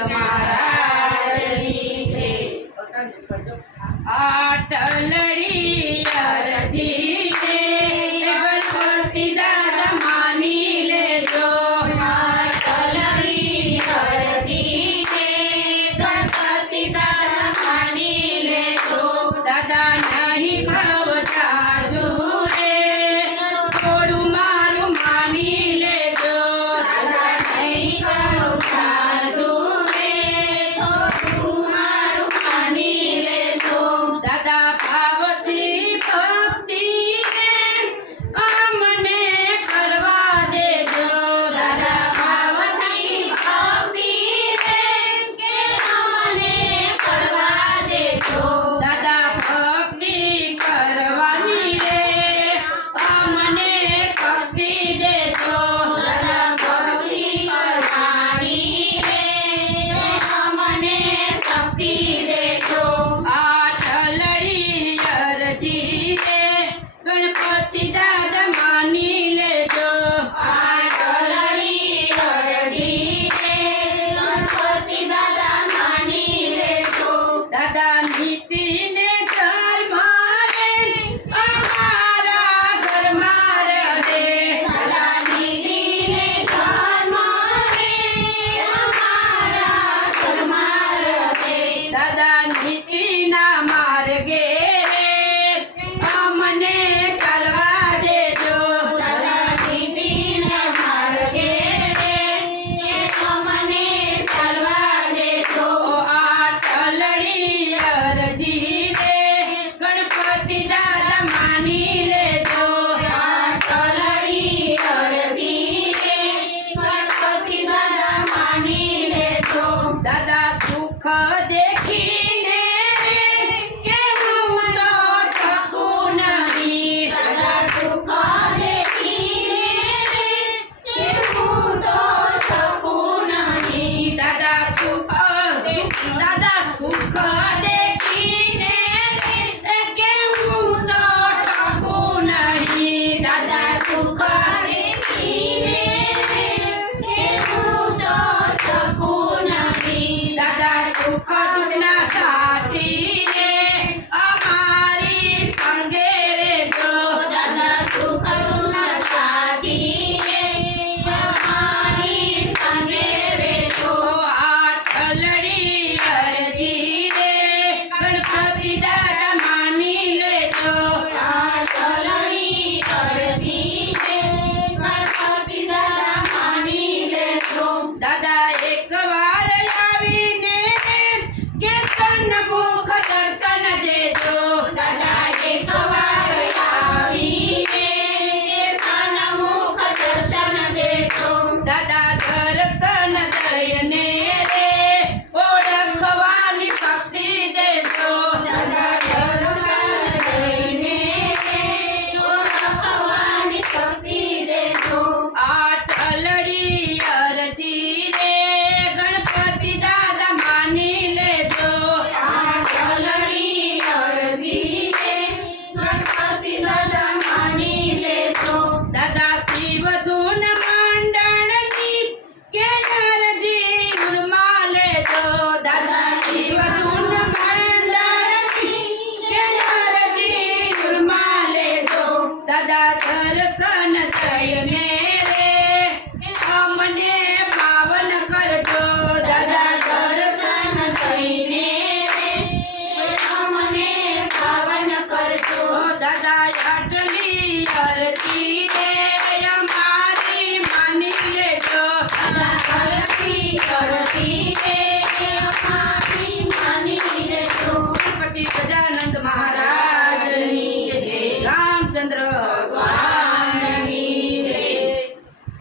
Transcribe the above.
મહારાજની જય। આટલડી અરજી છે ગણપતિ દાદા માની લેજો। આટલડી અરજી છે ગણપતિ દાદા માની લેજો। દાદા નહીં ખાવતા જો રે થોડું મારું માની લેજો। દાદા નહીં ખાવતા જો રે થોડું મારું માની લેજો। દાદા ભાવથી ભક્તિ અમને કરવા દેજો। દાદા ભાવથી ભક્તિ કે અમને કરવા દેજો। દાદા ભક્તિ કરવાની રે અમને શક્તિ દેજો। દાદા ભક્તિ કરવાની રે અમને શક્તિ દેજો। આટલડી અરજી છે ગણપતિ દાદા માની લેજો। આટલડી અરજી છે ગણપતિ દાદા માની લેજો। દાદા નીતિને ઘરમાં રે અમારા ઘરમાં રહે। દાદા નીતિને ઘરમાં રે અમારા ઘરમાં રહે। દાદા નીતિના માર્ગે રે અમને ચાલવા દેજો। દાદા નીતિના માર્ગે રે અમને ચાલવા દેજો। આટલડી અરજી રે ગણપતિ દાદા માની લેજો। આટલડી અરજી રે ગણપતિ દાદા માની લેજો। દાદા સુખ દેખીને કે હું તો થકું નહીં। દાદા સુખ દેખીને કે હું તો થકું નહીં। દાદા સુખ દેખીને કે હું તો થકું નહીં। દાદા સુખ દેખીને કે હું તો થકું નહીં। દાદા સુખ દુઃખના સાથી રે અમારી સંગે રહેજો। દાદા સુખ દુઃખના સાથી રે અમારી સંગે રહેજો। આટલડી અરજી રે ગણપતિ દાદા માની લેજો। આટલડી અરજી રે ગણપતિ દાદા માની લેજો। દાદા એકવાર આવીને કે સન્મુખ દર્શન દેજો। દાદા એકવાર આવીને કે સન્મુખ દર્શન દેજો। દાદા દર્શન દઈને રે ઓળખવાની શક્તિ દેજો। દાદા દર્શન દઈને રે ઓળખવાની શક્તિ દેજો। આટલડી અરજી રે ગણપતિ દાદા માની લેજો। આટલડી અરજી રે ગણપતિ દાદા માની લેજો। દાદા શિવ ધૂન મંડળની કે અરજી ગુણમાં લેજો। દાદા શિવ ધૂન મંડળની કે અરજી ગુણમાં લેજો। દાદા દર્શન થઈને રે અમને પાવન કરજો। દાદા દર્શન થઈને રે અમને પાવન કરજો। દાદા આટલી અરજી રે અમારી માની લેજો। દાદા આટલી અરજી રે અમારી માની લેજો। ગણપતિ ગજાનંદ મહારાજ